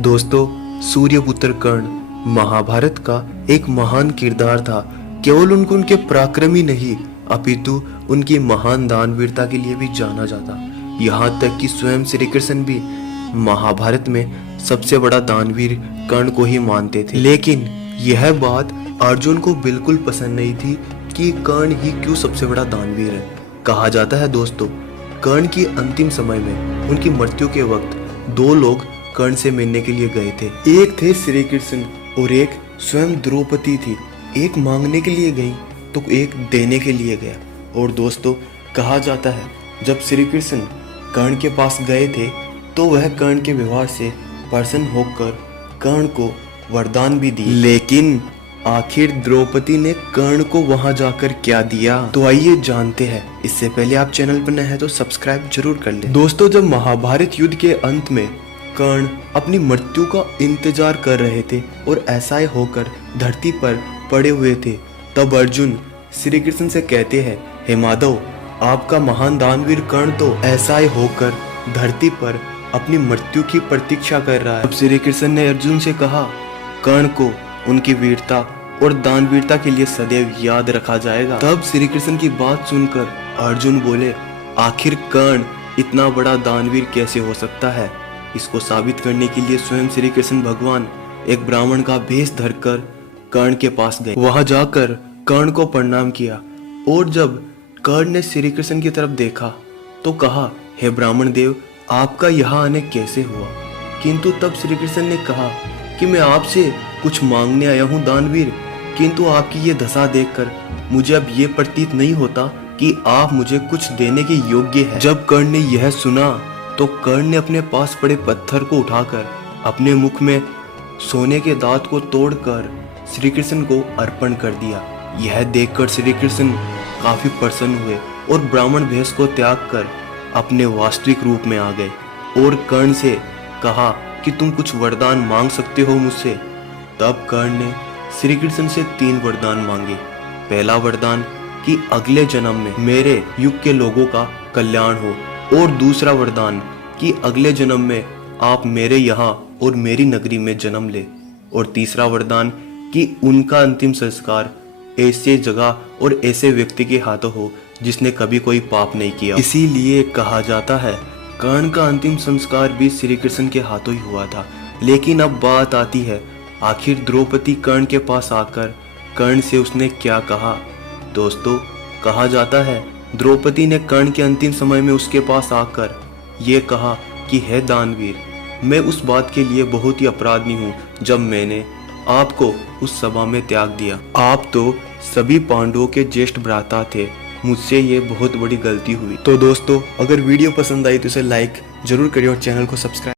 दोस्तों, सूर्यपुत्र कर्ण महाभारत का एक महान किरदार था। केवल उनको उनके पराक्रम ही नहीं अपितु उनकी महान दानवीरता के लिए भी जाना जाता। यहाँ तक कि स्वयं श्री कृष्ण भी महाभारत में सबसे बड़ा दानवीर कर्ण को ही मानते थे। लेकिन यह बात अर्जुन को बिल्कुल पसंद नहीं थी कि कर्ण ही क्यों सबसे बड़ा दानवीर है। कहा जाता है दोस्तों, कर्ण की अंतिम समय में उनकी मृत्यु के वक्त दो लोग कर्ण से मिलने के लिए गए थे। एक थे श्री कृष्ण और एक स्वयं द्रौपदी थी। एक मांगने के लिए गई तो एक देने के लिए गया। और दोस्तों, कहा जाता है जब श्री कृष्ण कर्ण के पास गए थे तो वह कर्ण के व्यवहार से प्रसन्न होकर कर्ण को वरदान भी दिए। लेकिन आखिर द्रौपदी ने कर्ण को वहां जाकर क्या दिया, तो आइए जानते हैं। इससे पहले आप चैनल पर नए हैं तो सब्सक्राइब जरूर कर लें। दोस्तों, जब महाभारत युद्ध के अंत में कर्ण अपनी मृत्यु का इंतजार कर रहे थे और असहाय होकर धरती पर पड़े हुए थे, तब अर्जुन श्री कृष्ण से कहते हैं, हे माधव, आपका महान दानवीर कर्ण तो असहाय होकर धरती पर अपनी मृत्यु की प्रतीक्षा कर रहा है। तब श्री कृष्ण ने अर्जुन से कहा, कर्ण को उनकी वीरता और दानवीरता के लिए सदैव याद रखा जाएगा। तब श्री कृष्ण की बात सुनकर अर्जुन बोले, आखिर कर्ण इतना बड़ा दानवीर कैसे हो सकता है। इसको साबित करने के लिए स्वयं श्री कृष्ण भगवान एक ब्राह्मण का भेष धरकर कर्ण के पास गए। वहां जाकर कर्ण को प्रणाम किया और जब कर्ण ने श्री कृष्ण की तरफ देखा तो कहा, हे ब्राह्मण देव, आपका यहाँ आने कैसे हुआ। किंतु तब श्री कृष्ण ने कहा कि मैं आपसे कुछ मांगने आया हूँ दानवीर, किंतु आपकी ये दशा देखकर मुझे अब ये प्रतीत नहीं होता कि आप मुझे कुछ देने के योग्य हैं। जब कर्ण ने यह सुना तो कर्ण ने अपने पास पड़े पत्थर को उठाकर अपने मुख में सोने के दांत को तोड़कर श्री कृष्ण को अर्पण कर दिया। यह देखकर श्री कृष्ण काफी प्रसन्न हुए और ब्राह्मण भेष को त्याग कर अपने वास्तविक रूप में आ गए और कर्ण से कहा कि तुम कुछ वरदान मांग सकते हो मुझसे। तब कर्ण ने श्री कृष्ण से 3 वरदान मांगे। पहला वरदान कि अगले जन्म में मेरे युग के लोगों का कल्याण हो, और दूसरा वरदान कि अगले जन्म में आप मेरे यहाँ और मेरी नगरी में जन्म ले, और तीसरा वरदान कि उनका अंतिम संस्कार ऐसे जगह और ऐसे व्यक्ति के हाथों हो जिसने कभी कोई पाप नहीं किया। इसीलिए कहा जाता है कर्ण का अंतिम संस्कार भी श्री कृष्ण के हाथों ही हुआ था। लेकिन अब बात आती है, आखिर द्रौपदी कर्ण के पास आकर कर्ण से उसने क्या कहा। दोस्तों, कहा जाता है द्रौपदी ने कर्ण के अंतिम समय में उसके पास आकर ये कहा कि हे दानवीर, मैं उस बात के लिए बहुत ही अपराधी हूँ जब मैंने आपको उस सभा में त्याग दिया। आप तो सभी पांडवों के ज्येष्ठ भ्राता थे, मुझसे ये बहुत बड़ी गलती हुई। तो दोस्तों, अगर वीडियो पसंद आई तो इसे लाइक जरूर करिए और चैनल को सब्सक्राइब